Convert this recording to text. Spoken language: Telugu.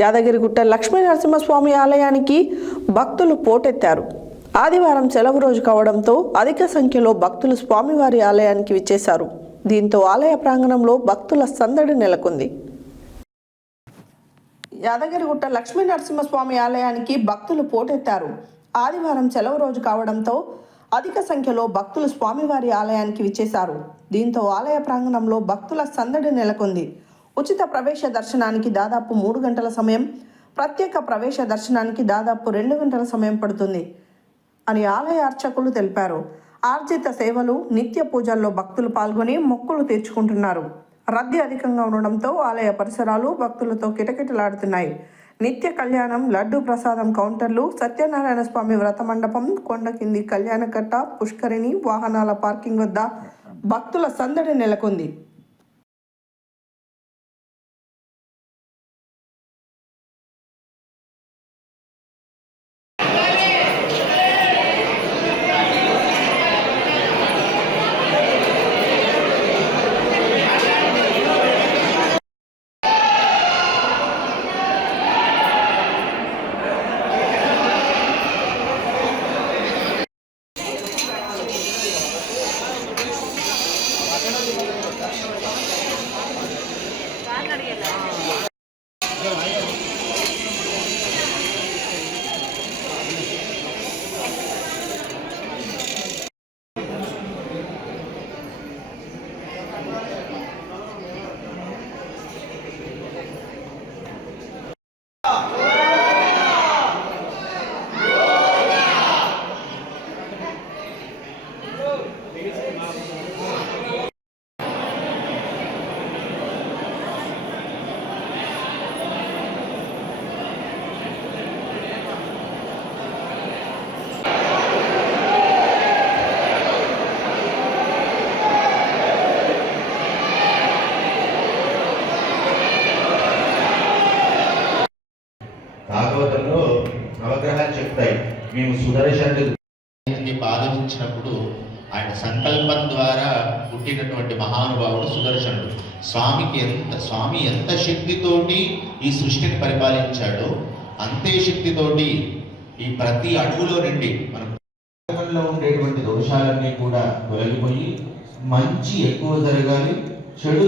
యాదగిరిగుట్ట లక్ష్మీ నరసింహస్వామి ఆలయానికి భక్తులు పోటెత్తారు. ఆదివారం సెలవు రోజు కావడంతో అధిక సంఖ్యలో భక్తులు స్వామివారి ఆలయానికి విచ్చేశారు. దీంతో ఆలయ ప్రాంగణంలో భక్తుల సందడి నెలకొంది. యాదగిరిగుట్ట లక్ష్మీ నరసింహస్వామి ఆలయానికి భక్తులు పోటెత్తారు. ఆదివారం సెలవు రోజు కావడంతో అధిక సంఖ్యలో భక్తులు స్వామివారి ఆలయానికి విచ్చేశారు. దీంతో ఆలయ ప్రాంగణంలో భక్తుల సందడి నెలకొంది. ఉచిత ప్రవేశ దర్శనానికి దాదాపు 3 గంటల సమయం, ప్రత్యేక ప్రవేశ దర్శనానికి దాదాపు 2 గంటల సమయం పడుతుంది అని ఆలయ అర్చకులు తెలిపారు. ఆర్జిత సేవలు, నిత్య పూజల్లో భక్తులు పాల్గొని మొక్కులు తీర్చుకుంటున్నారు. రద్దీ అధికంగా ఉండడంతో ఆలయ పరిసరాలు భక్తులతో కిటకిటలాడుతున్నాయి. నిత్య కళ్యాణం, లడ్డు ప్రసాదం కౌంటర్లు, సత్యనారాయణ స్వామి వ్రత మండపం, కొండ కింది కళ్యాణకట్ట, పుష్కరిణి, వాహనాల పార్కింగ్ వద్ద భక్తుల సందడి నెలకొంది. భాగవతంలో నవగ్రహాలు చెప్తాయి, మేము సుదర్శనుడిని బాధించినప్పుడు ఆయన సంకల్పం ద్వారా పుట్టినటువంటి మహానుభావుడు సుదర్శనుడు. స్వామి ఎంత శక్తితోటి ఈ సృష్టిని పరిపాలించాడో అంతే శక్తితోటి ఈ ప్రతి అడుగులో నుండి మన జీవనంలో ఉండేటువంటి దోషాలన్నీ కూడా తొలగిపోయి మంచి ఎక్కువ జరగాలి, చెడు